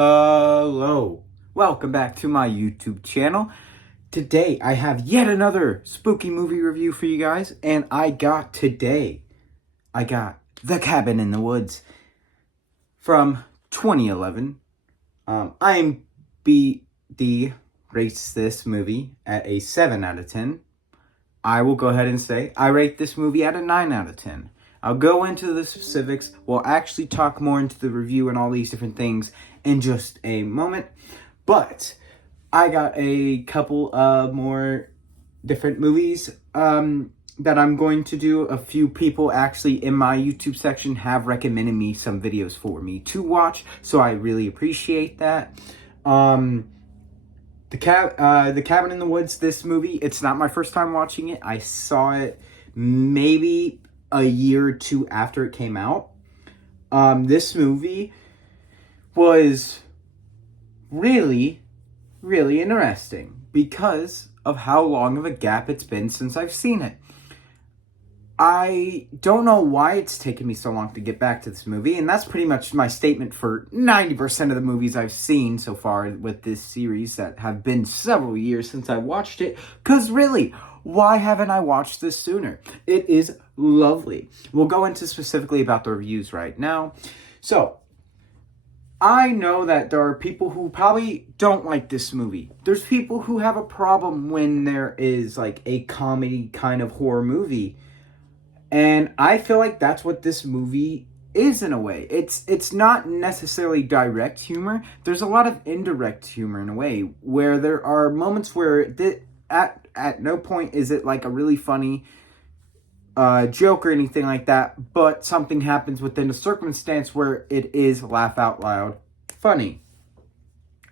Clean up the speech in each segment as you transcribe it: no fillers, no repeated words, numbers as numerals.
Hello, welcome back to my YouTube channel. Today I have yet another spooky movie review for you guys, and I got The Cabin in the Woods from 2011. IMDb rates this movie at a 7 out of 10. I will go ahead and say I rate this movie at a 9 out of 10. I'll go into the specifics. We'll actually talk more into the review and all these different things in just a moment. But I got a couple of more different movies that I'm going to do. A few people actually in my YouTube section have recommended me some videos for me to watch, so I really appreciate that. The Cabin in the Woods, this movie, it's not my first time watching it. I saw it maybe a year or two after it came out. This movie was really, really interesting because of how long of a gap it's been since I've seen it. I don't know why it's taken me so long to get back to this movie, and that's pretty much my statement for 90% of the movies I've seen so far with this series that have been several years since I watched it, because really, why haven't I watched this sooner? It is lovely. We'll go into specifically about the reviews right now. So, I know that there are people who probably don't like this movie. There's people who have a problem when there is like a comedy kind of horror movie. And I feel like that's what this movie is in a way. It's not necessarily direct humor. There's a lot of indirect humor in a way, where there are moments where at no point is it like a really funny joke or anything like that, but something happens within a circumstance where it is laugh out loud funny.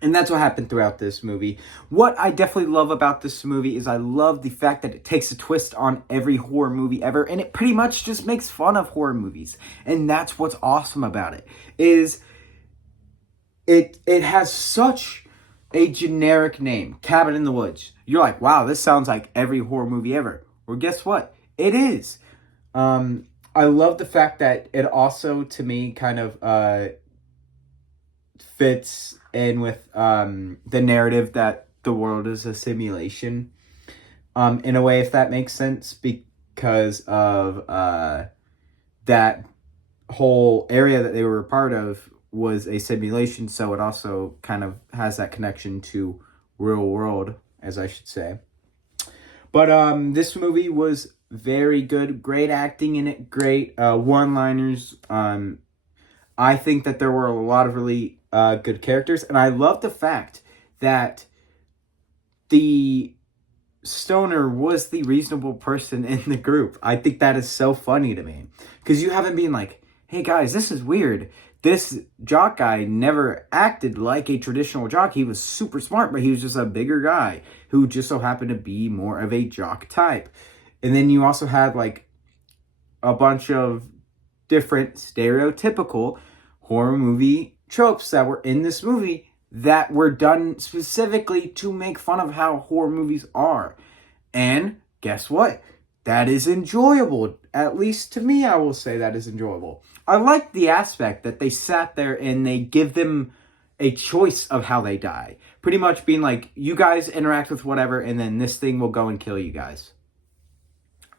And that's what happened throughout this movie. What I definitely love about this movie is I love the fact that it takes a twist on every horror movie ever, and it pretty much just makes fun of horror movies. And that's what's awesome about it, is it has such a generic name, Cabin in the Woods. You're like, wow, this sounds like every horror movie ever. Well, guess what? It is. I love the fact that it also, to me, kind of fits in with the narrative that the world is a simulation, in a way, if that makes sense, because of that whole area that they were a part of was a simulation, so it also kind of has that connection to real world, as I should say. But this movie was very good, great acting in it, great one-liners. I think that there were a lot of really good characters, and I love the fact that the stoner was the reasonable person in the group. I think that is so funny to me, because you haven't been like, hey guys, this is weird. This jock guy never acted like a traditional jock. He was super smart, but he was just a bigger guy who just so happened to be more of a jock type. And then you also had like a bunch of different stereotypical horror movie tropes that were in this movie that were done specifically to make fun of how horror movies are. And guess what? That is enjoyable. At least to me, I will say that is enjoyable. I like the aspect that they sat there and they give them a choice of how they die. Pretty much being like, you guys interact with whatever, and then this thing will go and kill you guys.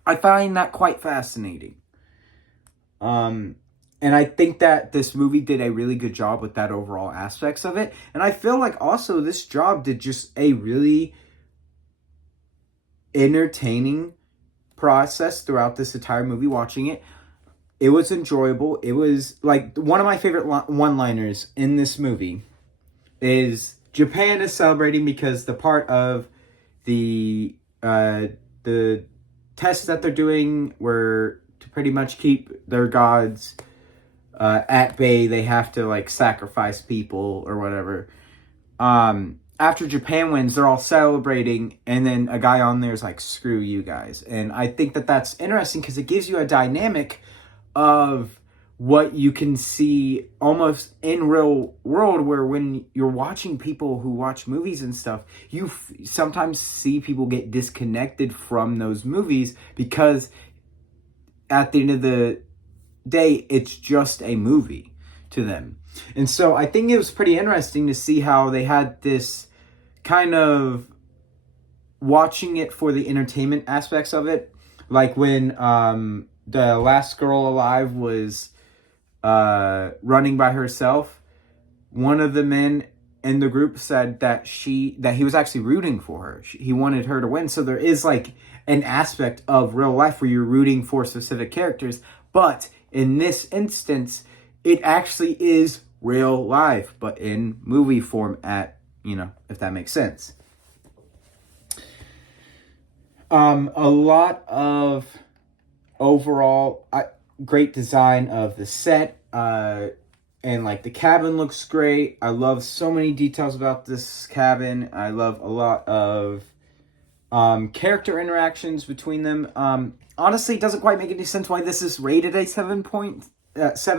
I find that quite fascinating. And I think that this movie did a really good job with that overall aspects of it. And I feel like also this job did just a really entertaining process throughout this entire movie watching it. It was enjoyable. It was like one of my favorite one-liners in this movie is Japan is celebrating because the part of the tests that they're doing were to pretty much keep their gods at bay. They have to like sacrifice people or whatever. After Japan wins, they're all celebrating, and then a guy on there is like, screw you guys. And I think that that's interesting because it gives you a dynamic of what you can see almost in real world, where when you're watching people who watch movies and stuff, you sometimes see people get disconnected from those movies because at the end of the day, it's just a movie. to them. And so I think it was pretty interesting to see how they had this kind of watching it for the entertainment aspects of it. Like when the last girl alive was running by herself, one of the men in the group said that he was actually rooting for her. He wanted her to win. So there is like an aspect of real life where you're rooting for specific characters. But in this instance, it actually is real life, but in movie form if that makes sense. A lot of overall great design of the set, and like the cabin looks great. I love so many details about this cabin. I love a lot of character interactions between them. Honestly, it doesn't quite make any sense why this is rated a 7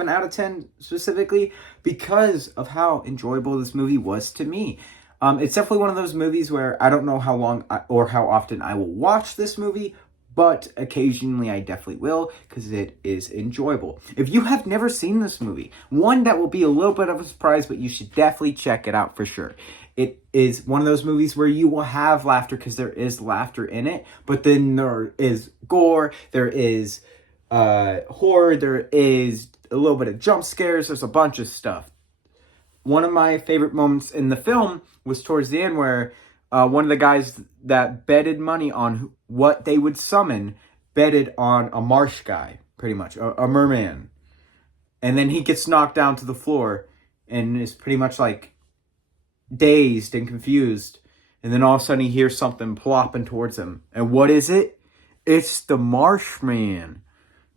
out of 10 specifically, because of how enjoyable this movie was to me. It's definitely one of those movies where I don't know how long or how often I will watch this movie, but occasionally I definitely will, because it is enjoyable. If you have never seen this movie, one, that will be a little bit of a surprise, but you should definitely check it out for sure. It is one of those movies where you will have laughter, because there is laughter in it, but then there is gore, there is horror, there is a little bit of jump scares, there's a bunch of stuff. One of my favorite moments in the film was towards the end, where one of the guys that betted money on what they would summon betted on a marsh guy, pretty much, a merman. And then he gets knocked down to the floor and is pretty much like dazed and confused. And then all of a sudden he hears something plopping towards him. And what is it? It's the Marshman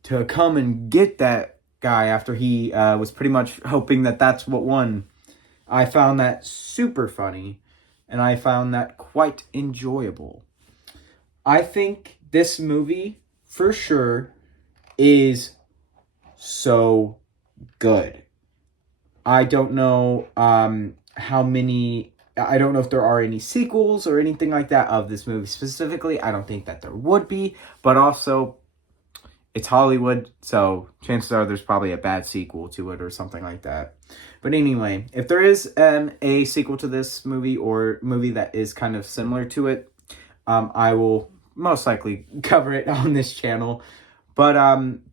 to come and get that guy after he was pretty much hoping that that's what won. I found that super funny, and I found that quite enjoyable. I think this movie, for sure, is so good. I don't know I don't know if there are any sequels or anything like that of this movie specifically. I don't think that there would be, but also, it's Hollywood, so chances are there's probably a bad sequel to it or something like that. But anyway, if there is a sequel to this movie, or movie that is kind of similar to it, I will most likely cover it on this channel. But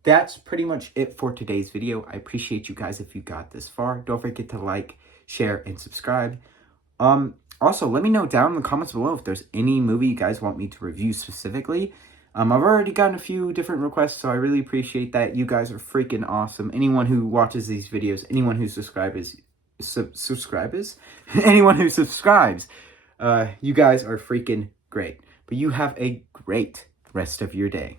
that's pretty much it for today's video. I appreciate you guys if you got this far. Don't forget to like, share, and subscribe. Also, let me know down in the comments below if there's any movie you guys want me to review specifically. I've already gotten a few different requests, so I really appreciate that. You guys are freaking awesome. Anyone who watches these videos, anyone who subscribes, anyone who subscribes, you guys are freaking great. But you have a great rest of your day.